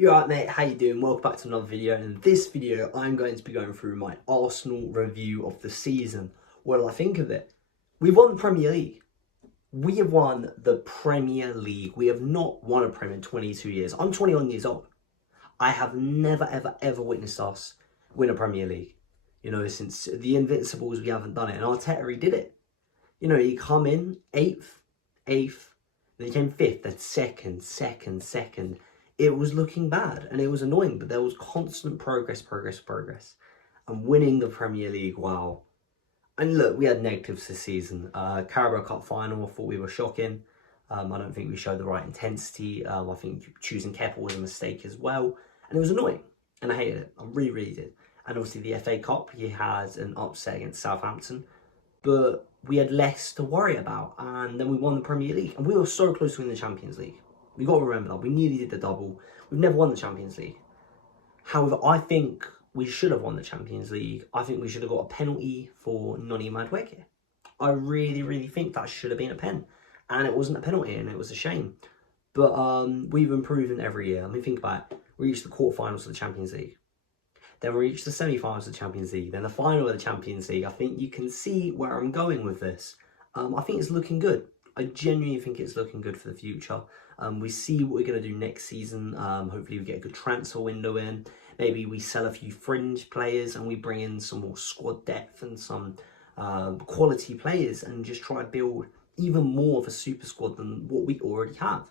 You're right, mate, how you doing? Welcome back to another video, and in this video I'm going to be going through my Arsenal review of the season. What do I think of it? We've won the Premier League. We have won the Premier League. We have not won a Premier in 22 years. I'm 21 years old. I have never, ever witnessed us win a Premier League. You know, since the Invincibles, we haven't done it. And Arteta, he did it. You know, he come in 8th, then he came 5th, then second. It was looking bad and it was annoying, but there was constant progress. And winning the Premier League, wow. And look, we had negatives this season. Carabao Cup final, I thought we were shocking. I don't think we showed the right intensity. I think choosing Kepa was a mistake as well. And it was annoying. And I hated it. I really did. And obviously the FA Cup, he had an upset against Southampton. But we had less to worry about. And then we won the Premier League. And we were so close to winning the Champions League. We've got to remember that. We nearly did the double. We've never won the Champions League. However, I think we should have won the Champions League. I think we should have got a penalty for Noni Madueke. I really think that should have been a pen. And it wasn't a penalty, and it was a shame. But we've improved every year. I mean, think about it. We reached the quarterfinals of the Champions League. Then we reached the semi-finals of the Champions League. Then the final of the Champions League. I think you can see where I'm going with this. I think it's looking good. I genuinely think it's looking good for the future. We see what we're going to do next season. Hopefully we get a good transfer window in. Maybe we sell a few fringe players and we bring in some more squad depth and some quality players and just try to build even more of a super squad than what we already have.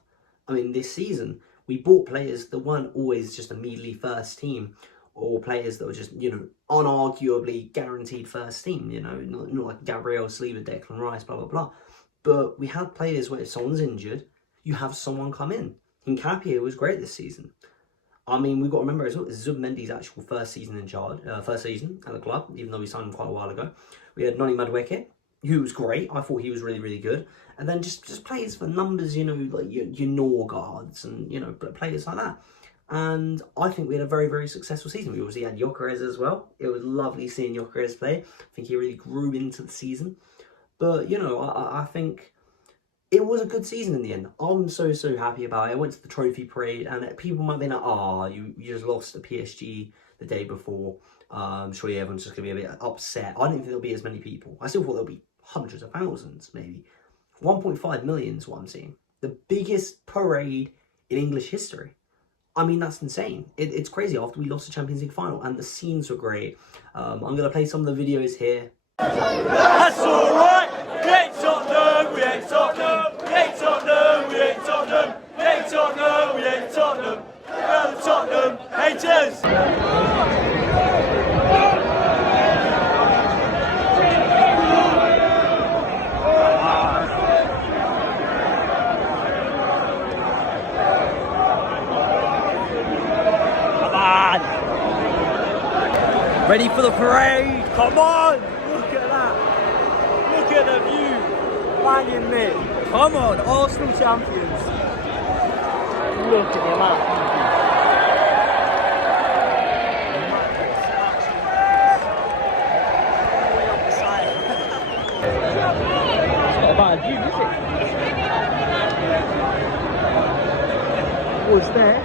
I mean, this season, we bought players that weren't always just immediately first team or players that were just, you know, unarguably guaranteed first team, you know, not like Gabriel Saliba, Declan Rice, blah, blah, blah. But we had players where if someone's injured, you have someone come in. Hincapié was great this season. I mean, we've got to remember as well, it's Zubimendi's actual first season at the club, even though we signed him quite a while ago. We had Noni Madueke, who was great. I thought he was really good. And then just players for numbers, you know, like your Norgards and, you know, players like that. And I think we had a very successful season. We obviously had Gyökeres as well. It was lovely seeing Gyökeres play. I think he really grew into the season. But, you know, I think it was a good season in the end. I'm so happy about it. I went to the trophy parade and people might be like, you just lost to PSG the day before. I'm sure everyone's just going to be a bit upset. I didn't think there'll be as many people. I still thought there'll be hundreds of thousands, maybe. 1.5 million is what I'm seeing. The biggest parade in English history. I mean, that's insane. It's crazy after we lost the Champions League final and the scenes were great. I'm going to play some of the videos here. That's alright! We ain't Tottenham, we ain't Tottenham, we ain't Tottenham, we ain't Tottenham, we ain't Tottenham, we ain't Tottenham, we're the Tottenham haters! Come on! Ready for the parade? Come on! Look at that! Look at the view! Banging me! Come on, Arsenal champions! Look at the amount of people. About a view, is it? What's there?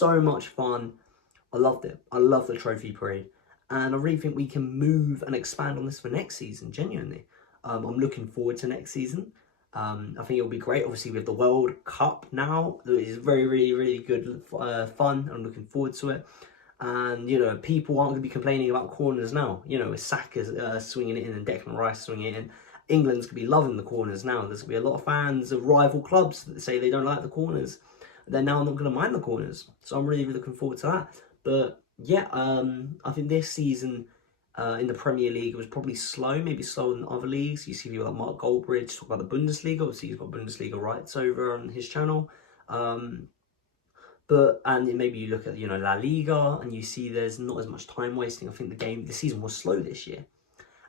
so much fun. I loved it. I love the trophy parade. And I really think we can move and expand on this for next season, genuinely. I'm looking forward to next season. I think it'll be great. Obviously, with the World Cup now, it is very, really, really good fun. I'm looking forward to it. And, you know, people aren't going to be complaining about corners now. You know, with Saka swinging it in and Declan Rice swinging it in. England's going to be loving the corners now. There's going to be a lot of fans of rival clubs that say they don't like the corners. They're now not going to mind the corners. So I'm really, really looking forward to that. But, yeah, I think this season in the Premier League, it was probably slow, maybe slower than other leagues. You see people like Mark Goldbridge talk about the Bundesliga. Obviously, he's got Bundesliga rights over on his channel. And maybe you look at, you know, La Liga and you see there's not as much time wasting. I think the season was slow this year.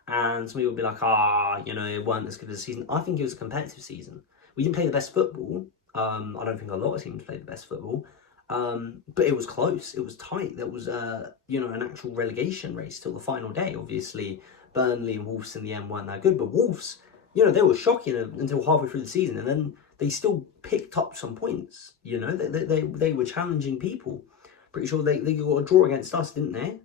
And some people will be like, you know, it weren't as good as a season. I think it was a competitive season. We didn't play the best football. I don't think a lot of teams played the best football. But it was close. It was tight. There was, you know, an actual relegation race till the final day. Obviously, Burnley and Wolves in the end weren't that good. But Wolves, you know, they were shocking until halfway through the season. And then they still picked up some points. You know, they were challenging people. Pretty sure they got a draw against us, didn't they?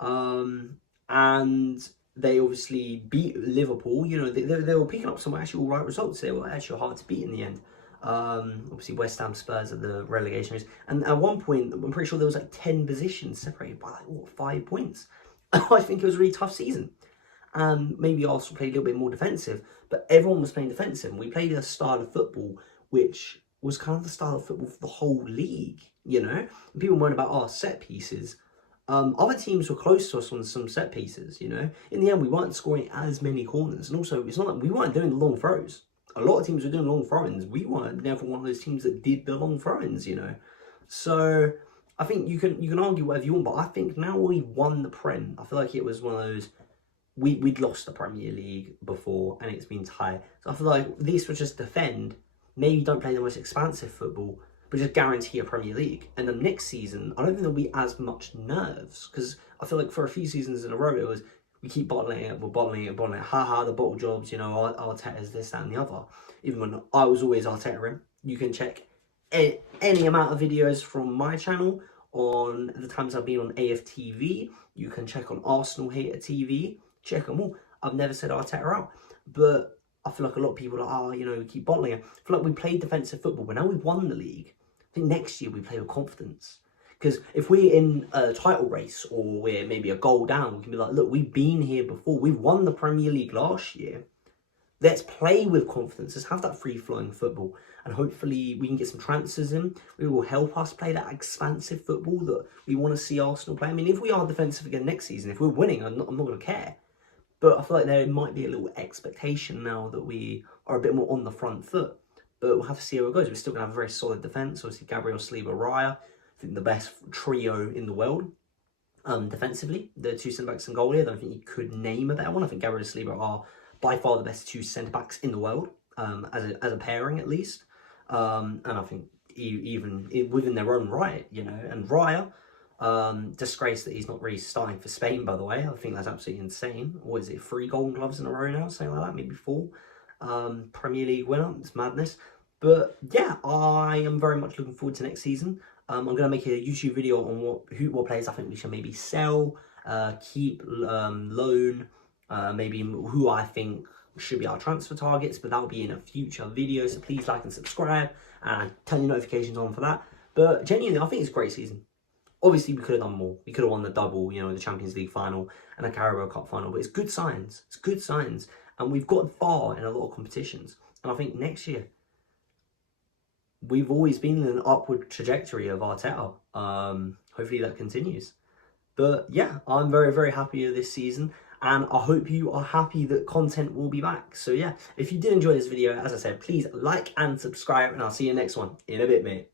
And they obviously beat Liverpool. You know, they were picking up some actually all right results. They were actually hard to beat in the end. Obviously West Ham, Spurs at the relegation race, and at one point I'm pretty sure there was like 10 positions separated by like 5 points. I think it was a really tough season, and maybe Arsenal played a little bit more defensive, but everyone was playing defensive, and we played a style of football which was kind of the style of football for the whole league. You know, and people moan about our set pieces. Other teams were close to us on some set pieces. You know, in the end we weren't scoring as many corners, and also it's not like we weren't doing the long throws. A lot of teams were doing long throw-ins. We weren't never one of those teams that did the long throw-ins, you know. So I think you can argue whatever you want, but I think now we won the Prem. I feel like it was one of those we'd lost the Premier League before and it's been tight. So I feel like this would just defend. Maybe don't play the most expansive football, but just guarantee a Premier League. And then next season, I don't think there'll be as much nerves because I feel like for a few seasons in a row it was. We keep bottling it, we're bottling it. Haha, the bottle jobs, you know, Arteta's this, that and the other. Even when I was always Arteta in. You can check any amount of videos from my channel on the times I've been on AFTV. You can check on Arsenal Hater TV. Check them all. I've never said Arteta out. But I feel like a lot of people are like, you know, we keep bottling it. I feel like we played defensive football, but now we've won the league. I think next year we play with confidence. Because if we're in a title race or we're maybe a goal down, we can be like, look, we've been here before. We've won the Premier League last year. Let's play with confidence. Let's have that free-flowing football. And hopefully we can get some transfers in. It will help us play that expansive football that we want to see Arsenal play. I mean, if we are defensive again next season, if we're winning, I'm not going to care. But I feel like there might be a little expectation now that we are a bit more on the front foot. But we'll have to see how it goes. We're still going to have a very solid defence. Obviously, Gabriel, Saliba, Raya. I think the best trio in the world defensively. The two centre-backs and goalie. I don't think you could name a better one. I think Gabriel and Saliba are by far the best two centre-backs in the world, as a pairing at least. And I think even within their own right, you know. And Raya, disgrace that he's not really starting for Spain, by the way. I think that's absolutely insane. Or is it 3 Golden Gloves in a row now? Something like that, maybe 4. Premier League winner. It's madness. But yeah, I am very much looking forward to next season. I'm going to make a YouTube video on what players I think we should maybe sell, keep, loan, maybe who I think should be our transfer targets, but that will be in a future video, so please like and subscribe, and turn your notifications on for that. But genuinely, I think it's a great season. Obviously, we could have done more. We could have won the double, you know, the Champions League final and the Carabao Cup final, but it's good signs. It's good signs, and we've gotten far in a lot of competitions, and I think next year, we've always been in an upward trajectory of Arteta. Hopefully that continues. But yeah, I'm very, very happy with this season. And I hope you are happy that content will be back. So yeah, if you did enjoy this video, as I said, please like and subscribe. And I'll see you next one in a bit, mate.